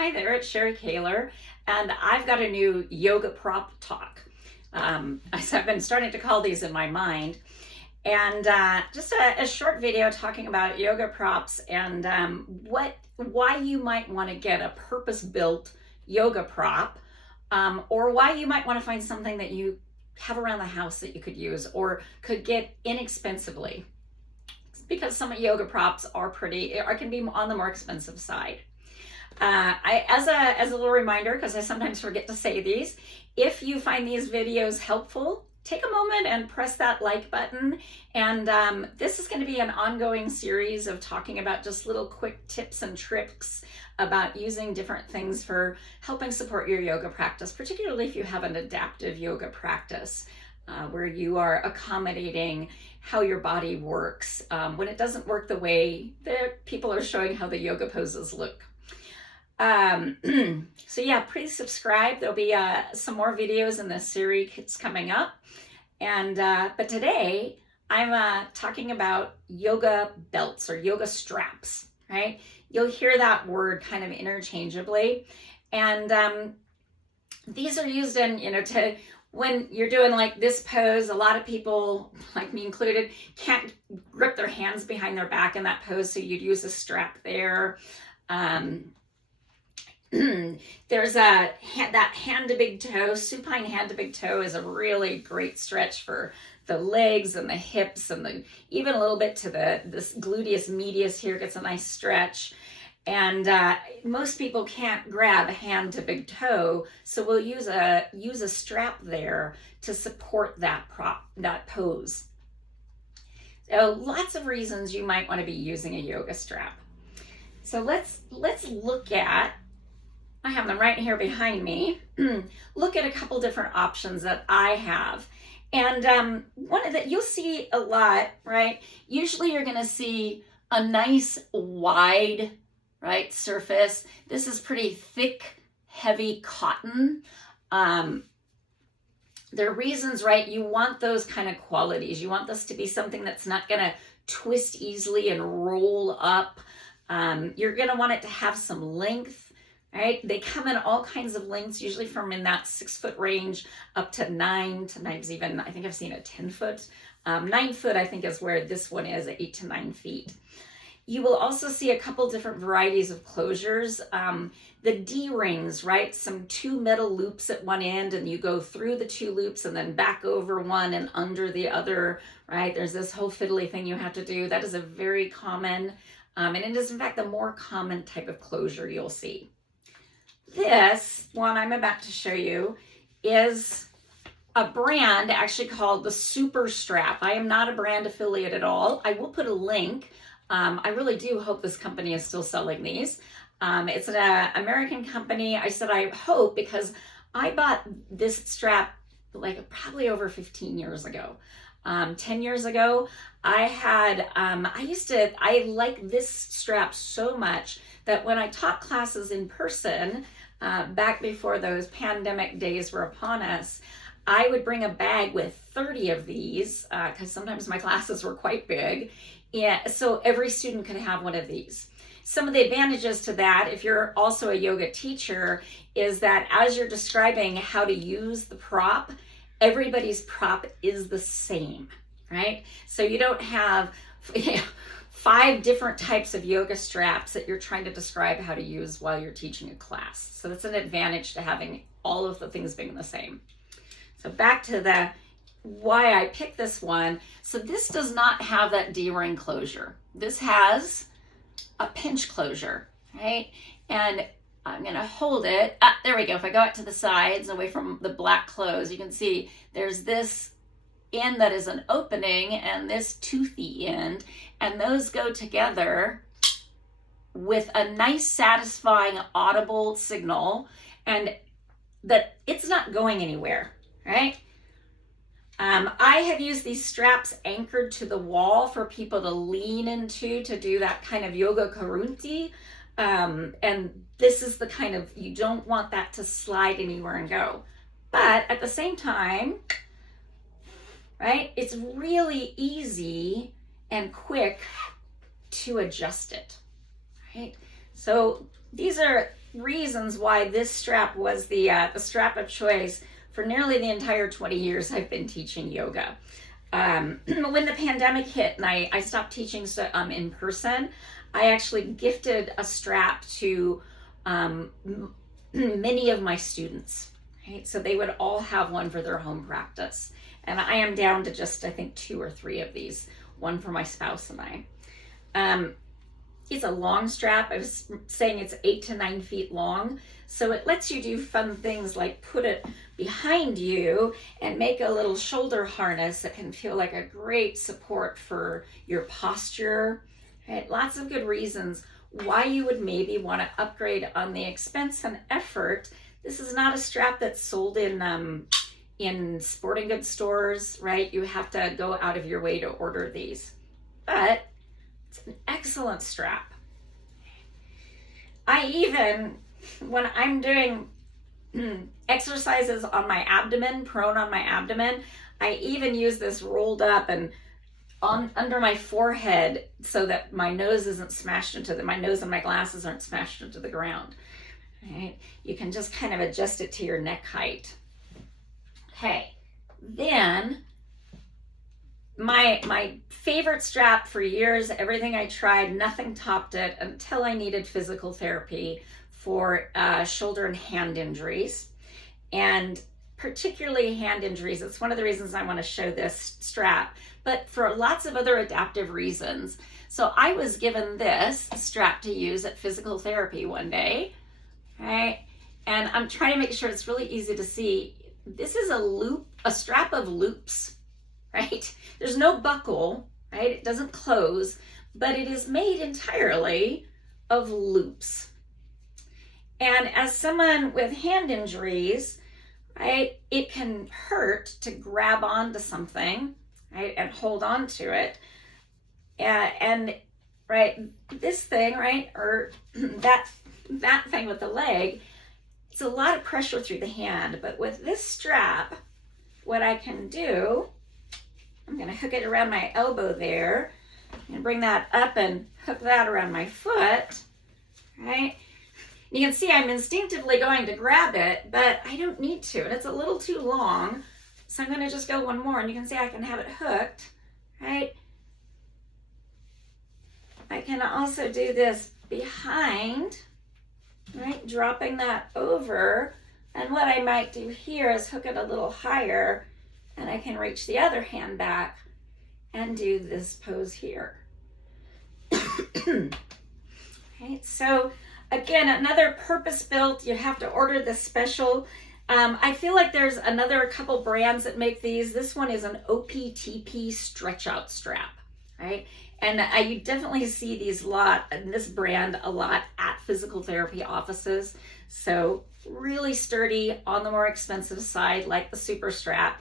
Hi there, it's Sherry Kaler, and I've got a new yoga prop talk. I've been starting to call these in my mind, and just a short video talking about yoga props and why you might want to get a purpose-built yoga prop, or why you might want to find something that you have around the house that you could use or could get inexpensively, because some yoga props are can be on the more expensive side. As a little reminder, because I sometimes forget to say these, if you find these videos helpful, take a moment and press that like button. And this is going to be an ongoing series of talking about just little quick tips and tricks about using different things for helping support your yoga practice, particularly if you have an adaptive yoga practice where you are accommodating how your body works when it doesn't work the way that people are showing how the yoga poses look. So yeah, please subscribe. There'll be some more videos in this series coming up. And but today I'm talking about yoga belts or yoga straps, right? You'll hear that word kind of interchangeably. And these are used in, when you're doing like this pose. A lot of people, like me included, can't grip their hands behind their back in that pose, so you'd use a strap there. There's that hand to big toe. Supine hand to big toe is a really great stretch for the legs and the hips, and even a little bit to this gluteus medius here gets a nice stretch. And most people can't grab a hand to big toe, so we'll use a strap there to support that pose. So lots of reasons you might want to be using a yoga strap. So let's look at, I have them right here behind me. Look at a couple different options that I have. And one of that you'll see a lot, right? Usually you're gonna see a nice wide, right, surface. This is pretty thick, heavy cotton. There are reasons, right? You want those kind of qualities. You want this to be something that's not gonna twist easily and roll up. You're gonna want it to have some length. Right? They come in all kinds of lengths, usually from in that 6 foot range up to 9, sometimes even, I think I've seen a 10 foot. 9 foot, I think, is where this one is, at 8 to 9 feet. You will also see a couple different varieties of closures. The D-rings, right? Some 2 metal loops at one end, and you go through the 2 loops and then back over one and under the other, right? There's this whole fiddly thing you have to do. That is a very common, and it is in fact the more common type of closure you'll see. This one I'm about to show you is a brand actually called the Super Strap. I am not a brand affiliate at all. I will put a link. I really do hope this company is still selling these. It's an American company. I said I hope because I bought this strap like probably over 15 years ago. 10 years ago, I like this strap so much that when I taught classes in person, back before those pandemic days were upon us, I would bring a bag with 30 of these because sometimes my classes were quite big. Yeah, so every student could have one of these. Some of the advantages to that, if you're also a yoga teacher, is that as you're describing how to use the prop, everybody's prop is the same, right? So you don't have 5 different types of yoga straps that you're trying to describe how to use while you're teaching a class. So that's an advantage to having all of the things being the same. So back to why I picked this one. So this does not have that D-ring closure. This has a pinch closure, right? And I'm gonna hold it. There we go. If I go out to the sides, away from the black clothes, you can see there's this end that is an opening and this toothy end, and those go together with a nice satisfying audible signal, and that it's not going anywhere, right? I have used these straps anchored to the wall for people to lean into to do that kind of yoga karunti. And this is the kind of, you don't want that to slide anywhere and go. But at the same time, right, it's really easy and quick to adjust it, right? So these are reasons why this strap was the strap of choice for nearly the entire 20 years I've been teaching yoga. When the pandemic hit and I stopped teaching in person, I actually gifted a strap to many of my students. Right? So they would all have one for their home practice. And I am down to just, I think, 2 or 3 of these, one for my spouse and I. It's a long strap. I was saying it's 8 to 9 feet long. So it lets you do fun things like put it behind you and make a little shoulder harness that can feel like a great support for your posture. Right? Lots of good reasons why you would maybe want to upgrade on the expense and effort. This is not a strap that's sold in sporting goods stores, right? You have to go out of your way to order these. But it's an excellent strap. I even, when I'm doing exercises on my abdomen, prone on my abdomen, I even use this rolled up and under my forehead so that my nose isn't smashed into my nose and my glasses aren't smashed into the ground. Right? You can just kind of adjust it to your neck height. Okay, then my favorite strap for years, everything I tried, nothing topped it until I needed physical therapy for shoulder and hand injuries. And particularly hand injuries, it's one of the reasons I want to show this strap, but for lots of other adaptive reasons. So I was given this strap to use at physical therapy one day, right? And I'm trying to make sure it's really easy to see. This is a strap of loops, right? There's no buckle, right? It doesn't close, but it is made entirely of loops. And as someone with hand injuries, right, it can hurt to grab onto something, right, and hold on to it. And right, this thing, right, or that thing with the leg, it's a lot of pressure through the hand. But with this strap, what I can do, I'm going to hook it around my elbow there and bring that up and hook that around my foot, right? You can see I'm instinctively going to grab it, but I don't need to, and it's a little too long. So I'm going to just go one more, and you can see I can have it hooked, right? I can also do this behind, right? Dropping that over. And what I might do here is hook it a little higher, and I can reach the other hand back and do this pose here. Right, so again, another purpose-built, you have to order this special. I feel like there's another couple brands that make these. This one is an OPTP stretch-out strap, right? And you definitely see these this brand a lot at physical therapy offices. So really sturdy, on the more expensive side, like the Super Strap,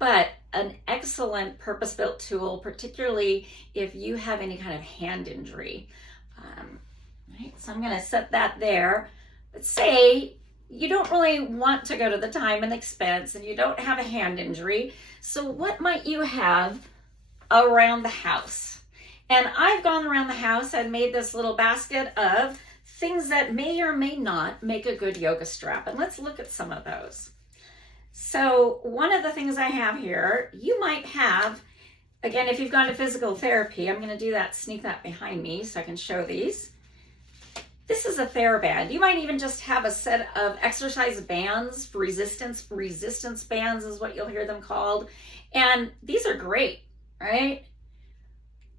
but an excellent purpose-built tool, particularly if you have any kind of hand injury. Right, so I'm going to set that there. But say you don't really want to go to the time and expense and you don't have a hand injury. So what might you have around the house? And I've gone around the house and made this little basket of things that may or may not make a good yoga strap. And let's look at some of those. So one of the things I have here, you might have, again, if you've gone to physical therapy, I'm going to do that, sneak that behind me so I can show these. This is a TheraBand. You might even just have a set of exercise bands, resistance bands is what you'll hear them called. And these are great, right?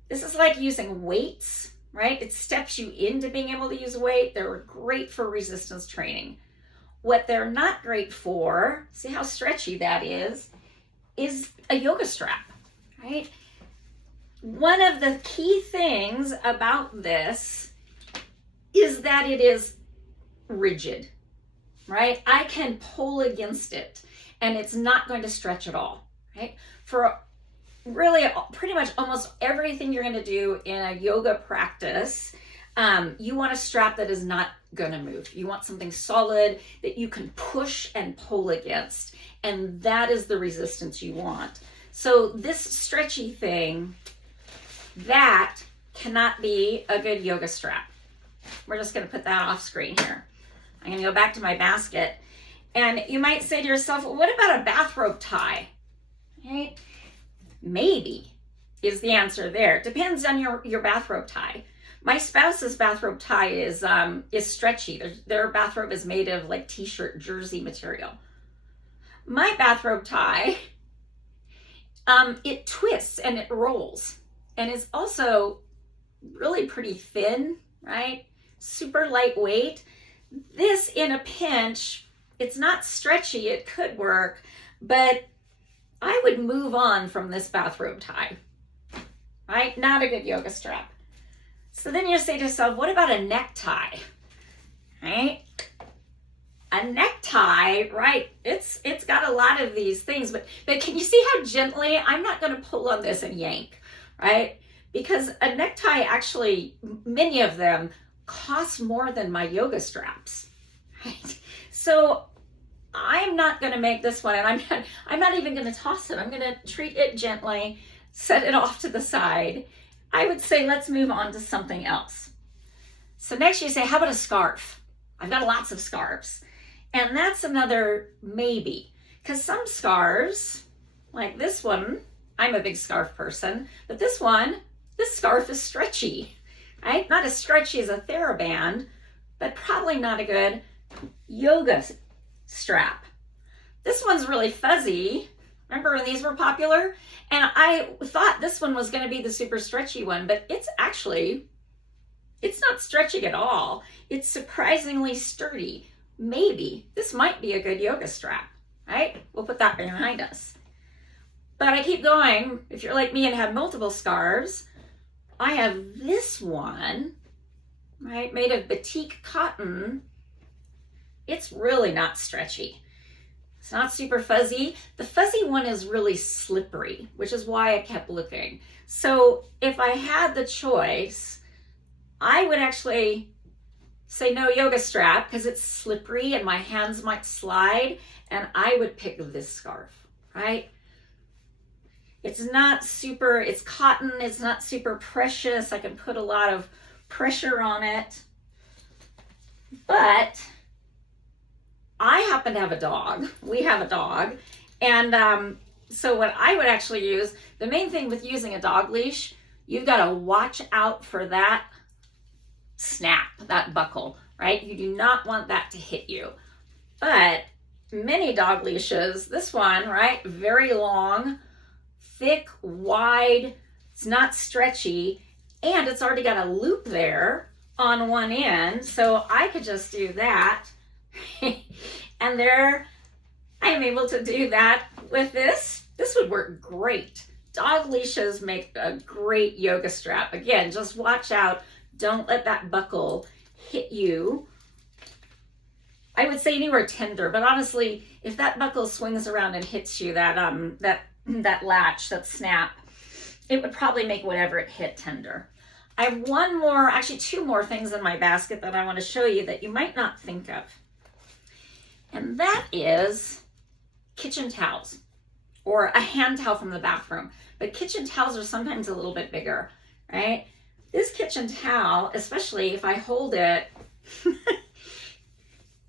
This is like using weights, right? It steps you into being able to use weight. They're great for resistance training. What they're not great for, see how stretchy that is a yoga strap, right? One of the key things about this is that it is rigid, right? I can pull against it and it's not going to stretch at all, right? For really pretty much almost everything you're going to do in a yoga practice, you want a strap that is not going to move. You want something solid that you can push and pull against, and that is the resistance you want. So this stretchy thing, that cannot be a good yoga strap. We're just going to put that off screen here. I'm going to go back to my basket. And you might say to yourself, well, what about a bathrobe tie? Right? Maybe is the answer there. Depends on your bathrobe tie. My spouse's bathrobe tie is stretchy. Their bathrobe is made of like t-shirt jersey material. My bathrobe tie, it twists and it rolls, and is also really pretty thin, right? Super lightweight. This in a pinch, it's not stretchy, it could work, but I would move on from this bathrobe tie, right? Not a good yoga strap. So then you say to yourself, what about a necktie, right? A necktie, right? It's got a lot of these things, but can you see how gently, I'm not going to pull on this and yank, right? Because a necktie actually, many of them cost more than my yoga straps, right? So I'm not going to make this one, and I'm not even going to toss it. I'm going to treat it gently, set it off to the side. I would say let's move on to something else. So next you say, how about a scarf? I've got lots of scarves. And that's another maybe, because some scarves, like this one, I'm a big scarf person, but this scarf is stretchy, right? Not as stretchy as a TheraBand, but probably not a good yoga strap. This one's really fuzzy. Remember when these were popular? And I thought this one was going to be the super stretchy one, but it's not stretching at all. It's surprisingly sturdy. Maybe this might be a good yoga strap, right? We'll put that behind us. But I keep going. If you're like me and have multiple scarves, I have this one, right, made of batik cotton. It's really not stretchy. It's not super fuzzy. The fuzzy one is really slippery, which is why I kept looking. So if I had the choice, I would actually say no yoga strap because it's slippery and my hands might slide, and I would pick this scarf, right? It's cotton, it's not super precious. I can put a lot of pressure on it. But I happen to have a dog. We have a dog. And so what I would actually use, the main thing with using a dog leash, you've got to watch out for that snap, that buckle, right? You do not want that to hit you. But many dog leashes, this one, right, very long, thick, wide, it's not stretchy, and it's already got a loop there on one end, so I could just do that. And there, I am able to do that with this. This would work great. Dog leashes make a great yoga strap. Again, just watch out. Don't let that buckle hit you. I would say anywhere tender, but honestly, if that buckle swings around and hits you, that latch, that snap, it would probably make whatever it hit tender. I have two more things in my basket that I want to show you that you might not think of. And that is kitchen towels or a hand towel from the bathroom. But kitchen towels are sometimes a little bit bigger, right? This kitchen towel, especially if I hold it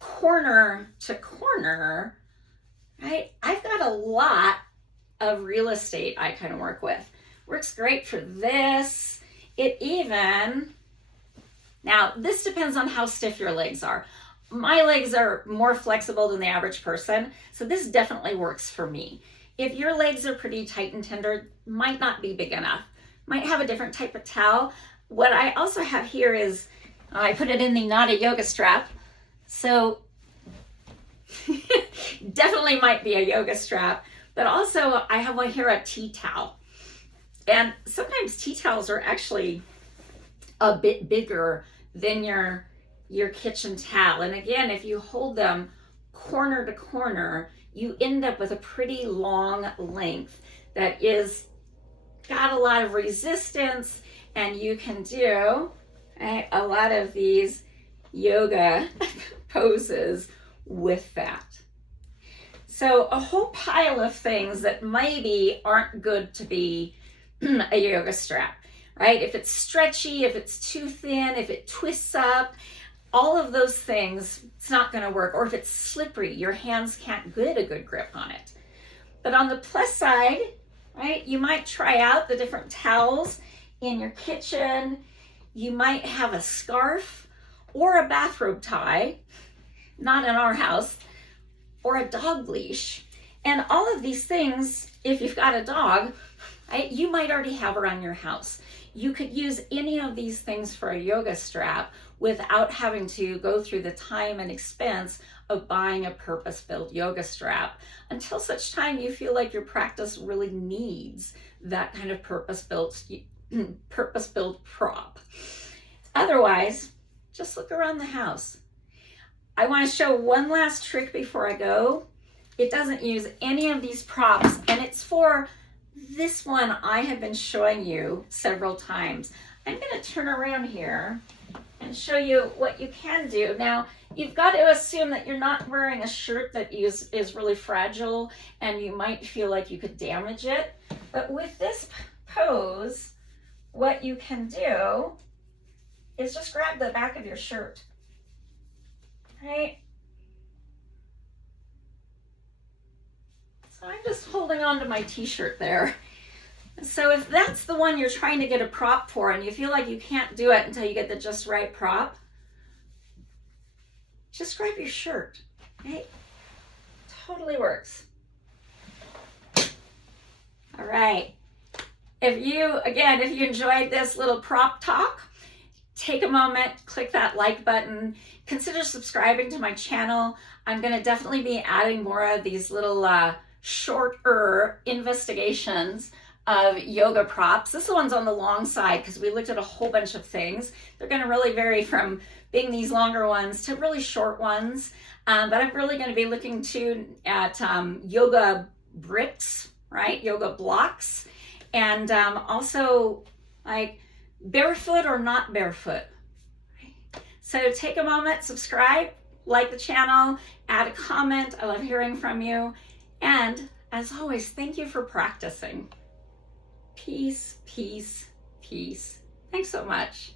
corner to corner, right? I've got a lot of real estate I can work with. Works great for this. Now this depends on how stiff your legs are. My legs are more flexible than the average person, so this definitely works for me. If your legs are pretty tight and tender, might not be big enough. Might have a different type of towel. What I also have here is, I put it in the not a yoga strap, so definitely might be a yoga strap, but also I have one here, a tea towel. And sometimes tea towels are actually a bit bigger than your kitchen towel. And again, if you hold them corner to corner, you end up with a pretty long length that is got a lot of resistance, and you can do a lot of these yoga poses with that. So a whole pile of things that maybe aren't good to be a yoga strap, right? If it's stretchy, if it's too thin, if it twists up, all of those things, it's not going to work. Or if it's slippery, your hands can't get a good grip on it. But on the plus side, right, you might try out the different towels in your kitchen. You might have a scarf or a bathrobe tie, not in our house, or a dog leash. And all of these things, if you've got a dog, right, you might already have around your house. You could use any of these things for a yoga strap without having to go through the time and expense of buying a purpose-built yoga strap until such time you feel like your practice really needs that kind of purpose-built prop. Otherwise, just look around the house. I want to show one last trick before I go. It doesn't use any of these props, and it's for this one I have been showing you several times. I'm going to turn around here and show you what you can do. Now, you've got to assume that you're not wearing a shirt that is really fragile and you might feel like you could damage it. But with this pose, what you can do is just grab the back of your shirt, right? So I'm just holding on to my t-shirt there. So if that's the one you're trying to get a prop for and you feel like you can't do it until you get the just right prop, just grab your shirt, right? Totally works. All right. If you enjoyed this little prop talk, take a moment, click that like button, consider subscribing to my channel. I'm going to definitely be adding more of these little shorter investigations of yoga props. This one's on the long side because we looked at a whole bunch of things. They're going to really vary from being these longer ones to really short ones. But I'm really going to be looking at yoga bricks, right? Yoga blocks. And also like barefoot or not barefoot. So take a moment, subscribe, like the channel, add a comment. I love hearing from you. And as always, thank you for practicing. Peace, peace, peace. Thanks so much.